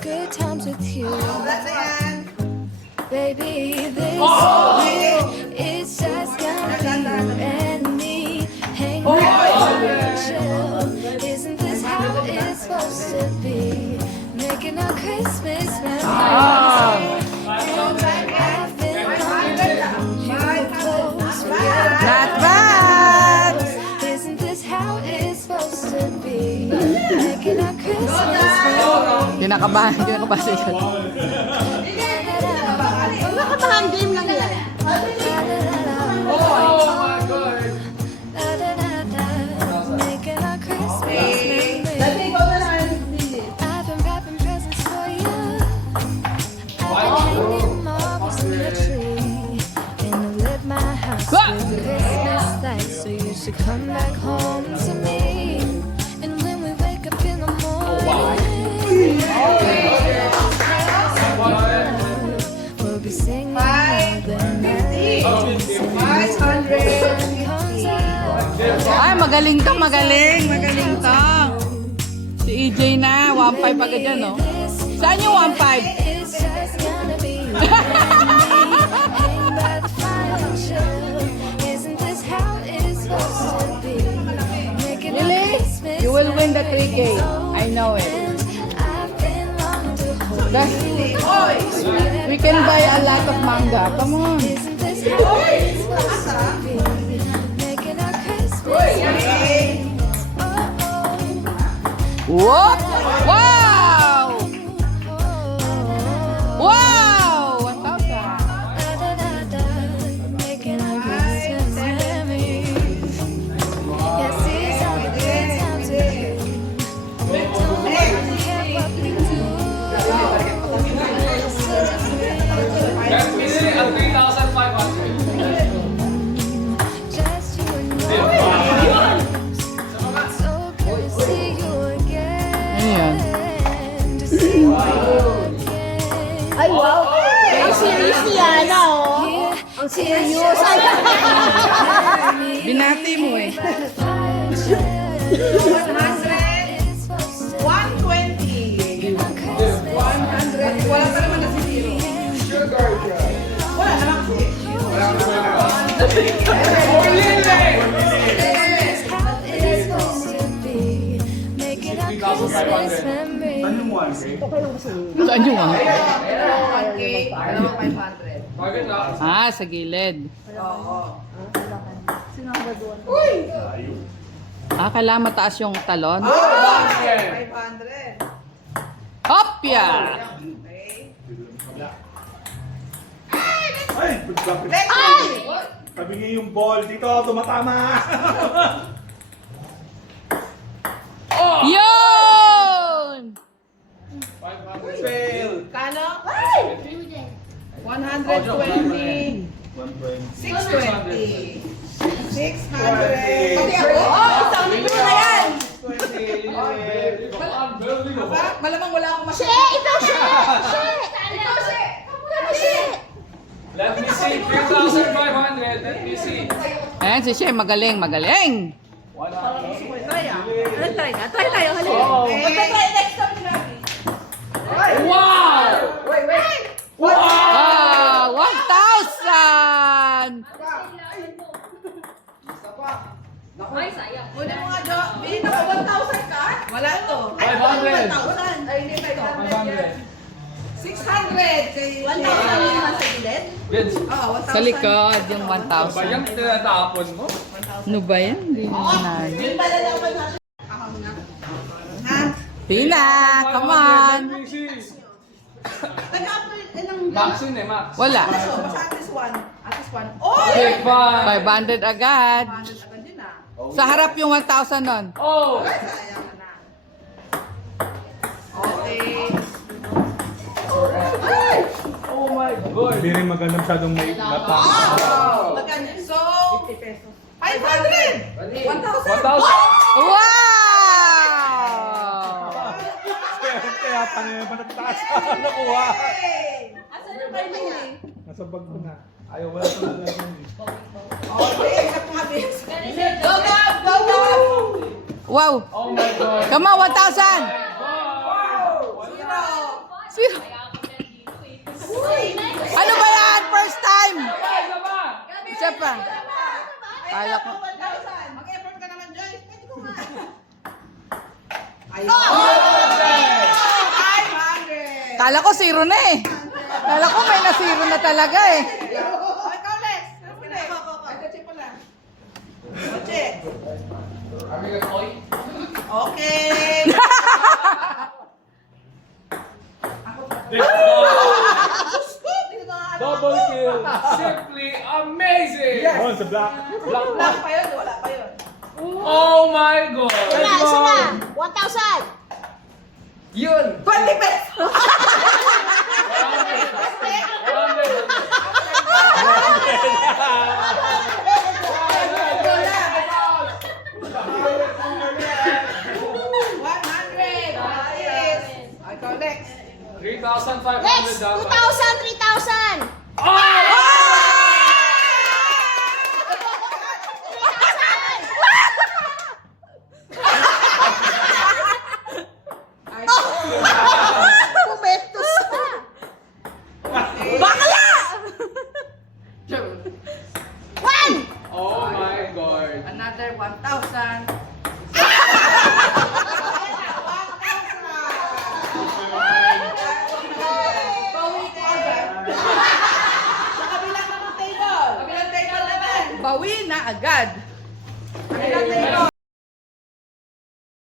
good times with you. Baby, this year it's just gonna be you and me. Hang out and chill. Isn't this how it's supposed to be? Making our Christmas memories. And I've been longing to hold you close. Not bad! Isn't this how it's supposed to be? Making our Christmas memories. Kinakabahan siya. Nakatahan game lang yan. Making our Christmas memories. I've been wrapping presents for you. I've been hanging marbles in the tree. And I lit my house with Christmas lights. So you should come back home to me. And when we wake up in the morning, we'll be singing all the night. Ay, magaling ka. Magaling ka. Si EJ na, 1.5 agad yan, no? Saan yung 1.5? It's just gonna be you and me. Hang by the fire and chill. Isn't this how it's supposed to be? Making our Really? Christmas You will win the 3K. memories. I know it. And I've been longing to hold That's, you close. we can buy a lot of manga. Come on. Isn't this how it's supposed to be? Making our Christmas memories. Whoop! Wow! Wow! 1,000. Making our Christmas memories. Yes, these are the good times with you. Don't forget what we do. Just you and me. So good to see you Ayan. again. To see you again. Ay, wow. Ang serious niya, no? Ang serious. Ay, Binati mo eh. 120. 100. Wala ka naman na si zero. Wala naman si. Christmas memories. Saan yung 1? 1K, 500. Ah, sa gilid. Oo. Ah, kailangan mataas yung talon. 500. Hopya! Okay. Ay! Sabi niya yung ball. Dito, tumatama. Yun! Fail. Kano? 120. 620. 600. Pati ako? Isang milyon na yan. Malamang wala akong She! Ikaw, She! She! Ikaw, She! Wala mo, She! Let me see, 3,500. Let me see. Ayan si Shay, magaling. Try ah. Try tayo, halika. Magta-try next time namin. Wow! Ah, 1,000! Una mo nga, Jo. Bili na 1,000 ka? Wala to. 500. 1,000. Ay, hindi 500. 500. 600. Kay 1,000 yung nasa gilid? Vince, Oo, 1,000. Sa likod, yung ba 1,000. yung tinatapon mo? Ano ba yan? Hindi mo na. Yun pala dapat natin. Ako na. Ha? Pila, come on! Let me see. Nag-upload ng... Max yun eh, Max. Wala. Basta at least one. At least one. Oh! Take 5. 500 agad. 100 agad din ah. Sa harap yung 1,000 nun. Oh! Sayang na. Okay. Oh my God. Hindi rin maganda masyadong may mata. Magkano? So, 50 pesos. 500! 1,000! 1,000. Wow! Kaya tangin pa nagtaas. Nakuha. Asan yung kayo niya? Nasa bag ko na. Ayaw, wala pa na lang. Okay, sa pangabis. Go, Gab! Go, Gab! Wow! Oh my God. Come on, 1,000! Zero! Sino? Ano ba yan? First time? Isa pa! Isa pa. Kala ko. Mag-effort ka naman, Joyce. Pwede ko nga. Ayun. 500. Kala ko zero na eh. Kala ko may na-zero na talaga eh. Ikaw, Lex. Ito, check mo lang. Check. Okay. Double kill! Simply amazing! Oh, sa black. Wala pa yun, wala pa yun. Oh my God! Isa na. 1,000. Yun! 20 pesos. 100. Ayos. Ikaw, Lex. 3,500 Lex, dapat. 2,000, 3,000. Pumetos ka. Bakla! One. Oh my God! Another 1,000. Sa kabilang naman table. Kabilang table naman. Bawi na agad. Kabilang table.